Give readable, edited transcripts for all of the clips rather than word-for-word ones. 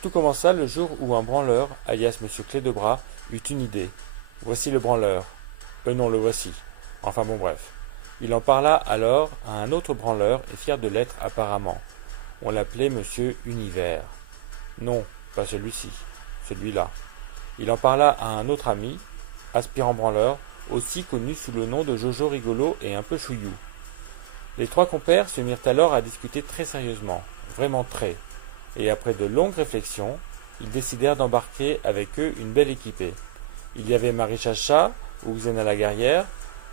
Tout commença le jour où un branleur, alias Monsieur Clé de Bras, eut une idée. Voici le branleur. Non, le voici. Enfin bon, bref. Il en parla alors à un autre branleur et fier de l'être apparemment. On l'appelait Monsieur Univers. Non, pas celui-ci, celui-là. Il en parla à un autre ami, aspirant branleur, aussi connu sous le nom de Jojo Rigolo et un peu chouillou. Les trois compères se mirent alors à discuter très sérieusement, vraiment très, et après de longues réflexions, ils décidèrent d'embarquer avec eux une belle équipée. Il y avait Marie Chacha, ou Xena la guerrière,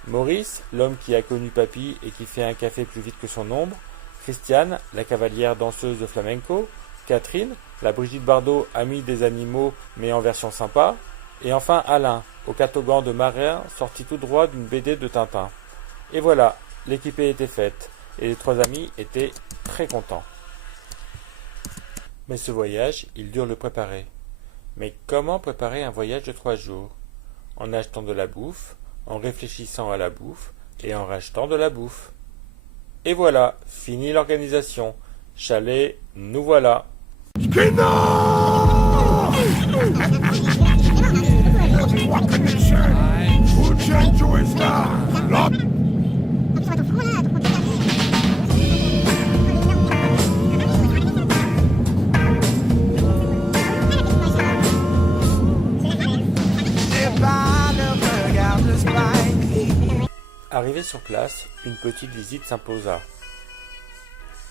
Maurice, l'homme qui a connu Papy et qui fait un café plus vite que son ombre, Christiane, la cavalière danseuse de flamenco, Catherine, la Brigitte Bardot, amie des animaux mais en version sympa, et enfin Alain, au catogan de marin sorti tout droit d'une BD de Tintin. Et voilà, l'équipée était faite, et les trois amis étaient très contents. Mais ce voyage, ils durent le préparer. Mais comment préparer un voyage de 3 jours? En achetant de la bouffe, en réfléchissant à la bouffe, et en rachetant de la bouffe. Et voilà, fini l'organisation. Chalet, nous voilà. Arrivé sur place, une petite visite s'imposa.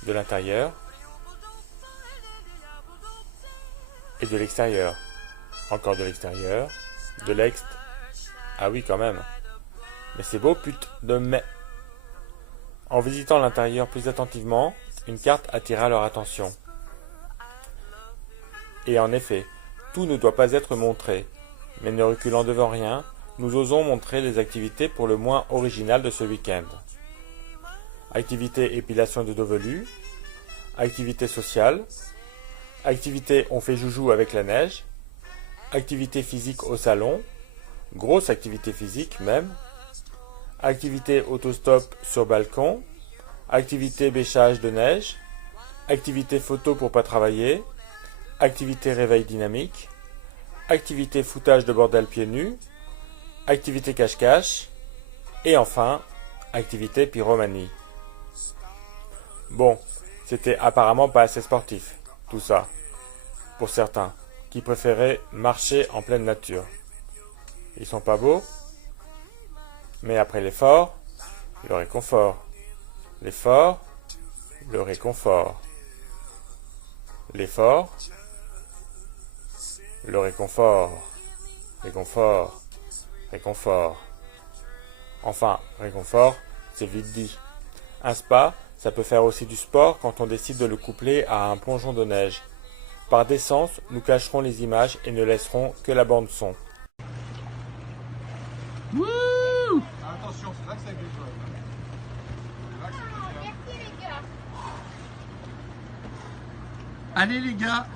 De l'intérieur et de l'extérieur. Encore de l'extérieur, de l'ext. Ah oui, quand même. Mais c'est beau, pute de mais. En visitant l'intérieur plus attentivement, une carte attira leur attention. Et en effet, tout ne doit pas être montré. Mais ne reculant devant rien, nous osons montrer les activités pour le moins originales de ce week-end. Activité épilation de dos velu, activité sociale, activité on fait joujou avec la neige, activité physique au salon, grosse activité physique même, activité autostop sur balcon, activité bêchage de neige, activité photo pour pas travailler, activité réveil dynamique, activité foutage de bordel pieds nus, activité cache-cache, et enfin, activité pyromanie. Bon, c'était apparemment pas assez sportif, tout ça, pour certains, qui préféraient marcher en pleine nature. Ils sont pas beaux, mais après l'effort, le réconfort. L'effort, le réconfort. L'effort, le réconfort. Réconfort. Réconfort. Enfin, réconfort, c'est vite dit. Un spa, ça peut faire aussi du sport quand on décide de le coupler à un plongeon de neige. Par décence, nous cacherons les images et ne laisserons que la bande son. Wouh! Attention, c'est là que ça glisse. Merci les gars. Allez les gars!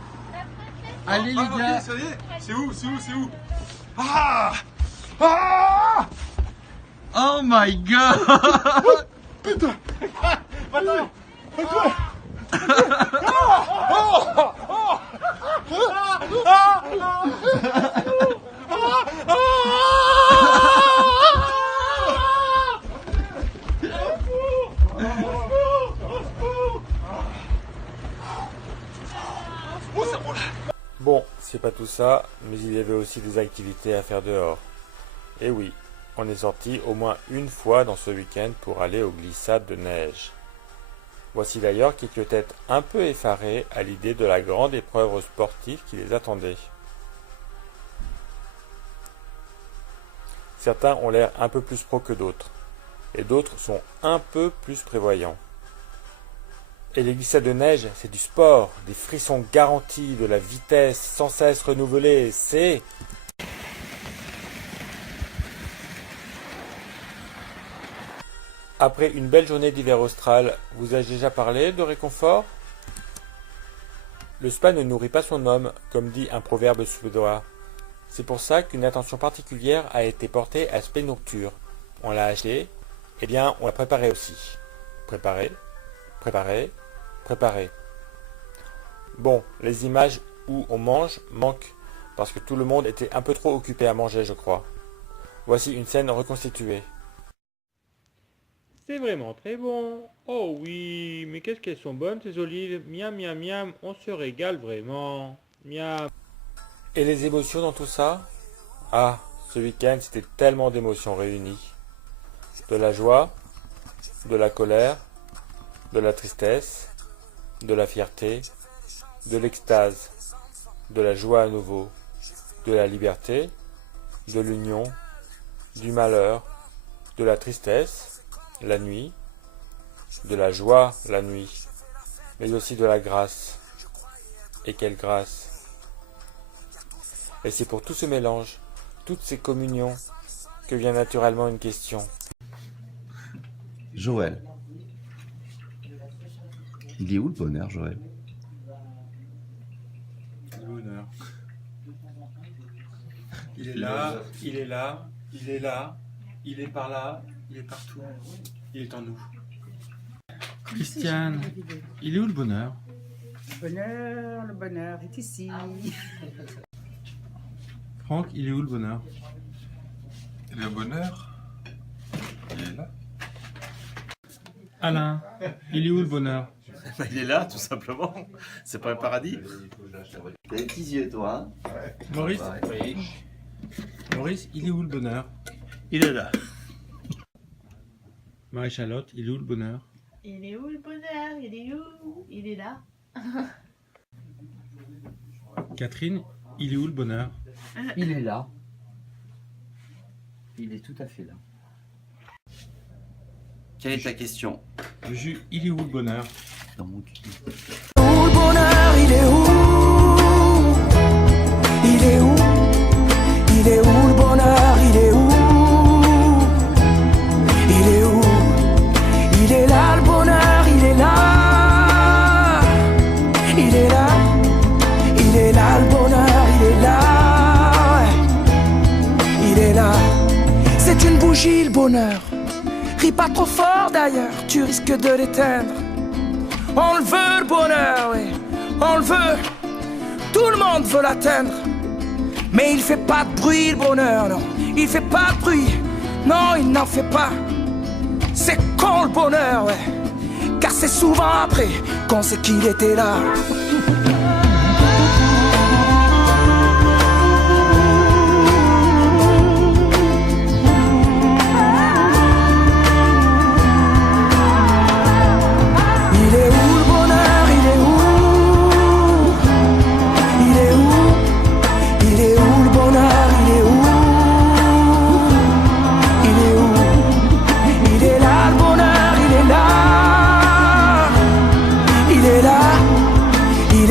Allez les Ah, gars! ok, ça y est. C'est où? Ah! Ah! Oh my god! Putain! Attends! Bon, c'est pas tout ça, mais il y avait aussi des activités à faire dehors. Et oui, on est sorti au moins une fois dans ce week-end pour aller aux glissades de neige. Voici d'ailleurs quelques têtes un peu effarées à l'idée de la grande épreuve sportive qui les attendait. Certains ont l'air un peu plus pro que d'autres, et d'autres sont un peu plus prévoyants. Et les glissades de neige, c'est du sport, des frissons garantis, de la vitesse sans cesse renouvelée, c'est... Après une belle journée d'hiver austral, vous ai-je déjà parlé de réconfort? Le spa ne nourrit pas son homme, comme dit un proverbe suédois. C'est pour ça qu'une attention particulière a été portée à Spé Nocture. On l'a acheté, eh bien on l'a préparé aussi. Préparé, préparé, préparé. Bon, les images où on mange manque, parce que tout le monde était un peu trop occupé à manger, je crois. Voici une scène reconstituée. C'est vraiment très bon. Oh oui, mais qu'est-ce qu'elles sont bonnes ces olives. Miam, miam, miam, on se régale vraiment. Miam. Et les émotions dans tout ça? Ah, ce week-end, c'était tellement d'émotions réunies. De la joie, de la colère, de la tristesse, de la fierté, de l'extase, de la joie à nouveau, de la liberté, de l'union, du malheur, de la tristesse, la nuit, de la joie la nuit, mais aussi de la grâce. Et quelle grâce! Et c'est pour tout ce mélange, toutes ces communions, que vient naturellement une question. Joël. Il est où le bonheur, Joël? Le bonheur. Il est là, il est là, il est là, il est par là, il est partout. Il est en nous. Christiane, il est où le bonheur? Le bonheur est ici. Franck, il est où le bonheur? Le bonheur, il est là. Alain, il est où le bonheur? Il est là, tout simplement. C'est pas un paradis. T'as des petits yeux, toi, hein? Maurice, Maurice, il est où le bonheur? Il est là. Marie-Charlotte, il est où le bonheur? Il est où le bonheur? Il est où? Il est là. Catherine, il est où le bonheur? Il est là. Il est tout à fait là. Quelle est ta question? Juju, il est où le bonheur? Dans mon cul. Où le bonheur, il est où? Il est où? Il est où le bonheur? Il est où? Il est où? Il est là le bonheur, il est là. Il est là. Il est là le bonheur, il est là. Ouais. Il est là. C'est une bougie le bonheur. Ris pas trop fort d'ailleurs, tu risques de l'éteindre. On le veut le bonheur, oui, on le veut. Tout le monde veut l'atteindre. Mais il fait pas de bruit le bonheur, non. Il fait pas de bruit, non, il n'en fait pas. C'est con le bonheur, ouais. Car c'est souvent après qu'on sait qu'il était là.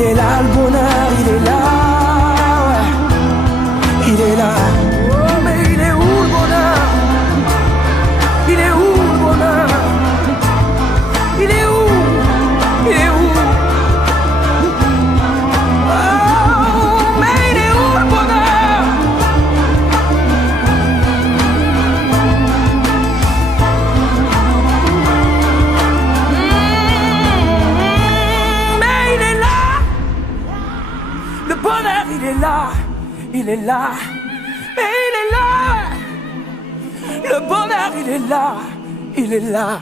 Il est là le bonheur, il est là, ouais. Il est là. Oh, mais il est où le bonheur? Il est où le bonheur? Il est où? Il est où? Oh, mais il est où le bonheur? Mais il est là. Le bonheur, il est là, il est là, mais il est là. Le bonheur, il est là, il est là.